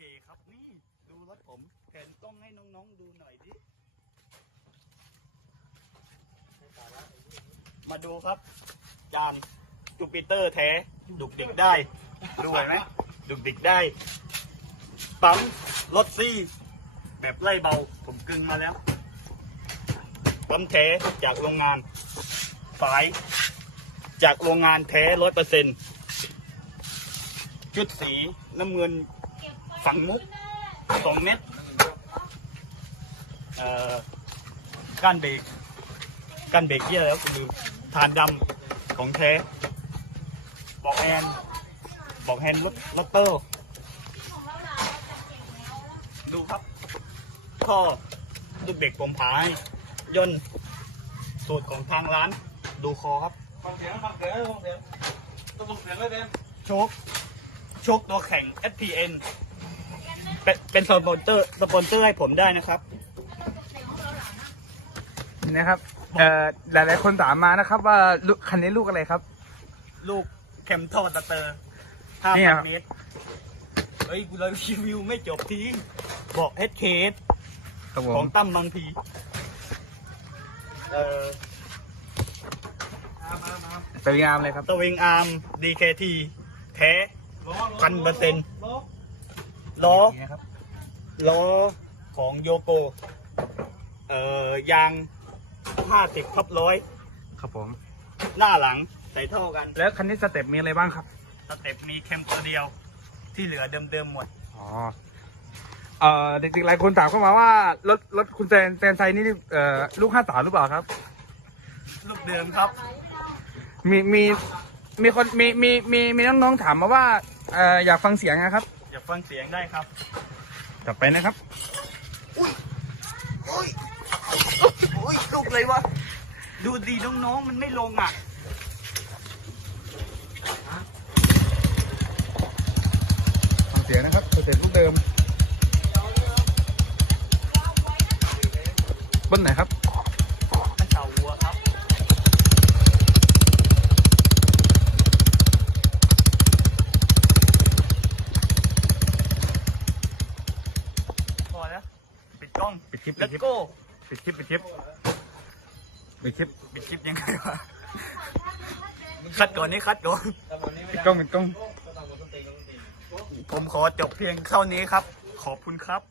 เคครับนี่ดูรถผมแผนกล้องให้น้องๆดูหน่อยดิมาดูครับ จานจูปิเตอร์แท้ ดุกดิกได้ดูไหมดุกดิกได้ ปั๊มรถซี่ แบบไล่เบาผมกึงมาแล้วปั๊มแท้จากโรงงานฝาย จากโรงงานแท้ร้อยเปอร์เซ็นต์ชุดสีน้ำเงิน ฝังมุกสองเม็ดเอ่อก้านเบรกก้านเบรกเยี่ยแล้วคือฐานดำของแท้บอกแอนบอกแฮนด์ลอตเตอร์ดูครับข้อลูกเด็กผมผายย่นสูตรของทางร้าน ดูคอครับฟังเสียงฟังเสียงฟังเสียงต้องฟังเสียงเลยเบมโชคโชคตัวแข่ง SPN เป็นเป็นสปอนเซอร์สปอนเซอร์ให้ผมได้นะครับนี่นะครับเอ่อหลาย ๆ คนถามมานะครับ ว่าลูกคันนี้ลูกอะไรครับ ลูกเข็มทอดสเตอร์ห้าเนี่พัยนเมตรเฮ้ยกูเลยรีวิวไม่จบทีบอกเฮดเคสครับผขอมงตั้มบางที เอ่อมามามาสวยงามเลยครับ ตวิงอาร์ม DKT แท้พันเปอร์เซ็นต์ ล้อล้อนี่นะครับล้อของโยโกเอ่อยาง 50ทับร้อยครับผม หน้าหลังใส่เท่ากันแล้วคันนี้สเต็ปมีอะไรบ้างครับ สเต็ปมีแคมตัวเดียว ที่เหลือเดิมๆหมด อ๋อเอ่อเด็กๆหลายคนถามเข้ามาว่ารถรถคุณแซนแซนไซนี่เอ่อลูกห้าสามหรือเปล่าครับ ลูกเดิมครับ มีมีมีคนมีมีมีมีน้องๆถามมาว่าเอ่ออยากฟังเสียงนะครับอย่า ฟังเสียงได้ครับ จับไปนะครับโอ้ยโอ้ยลูกเลยวะ ดูดีน้องๆ มันไม่ลงอะฟังเสียงนะครับสเต็ปลูกเดิม บนไหนครับ มันเฉาวัวครับ พอแล้ว ปิดกล้ องปิดคลิปปิแล้ดวคลิปโก้ปิดคลิปปิดคลิปปิดคลิปปิดคลิปยังไงวะคัดก่อนนี่คัดก่อนแต่วันนี้ไม่ปิดได้กล้องปิดกล้องก็ทำกับต้นตีนกับต้นตีนผมขอจบเพียงเท่านี้ครับ ขอบคุณครับ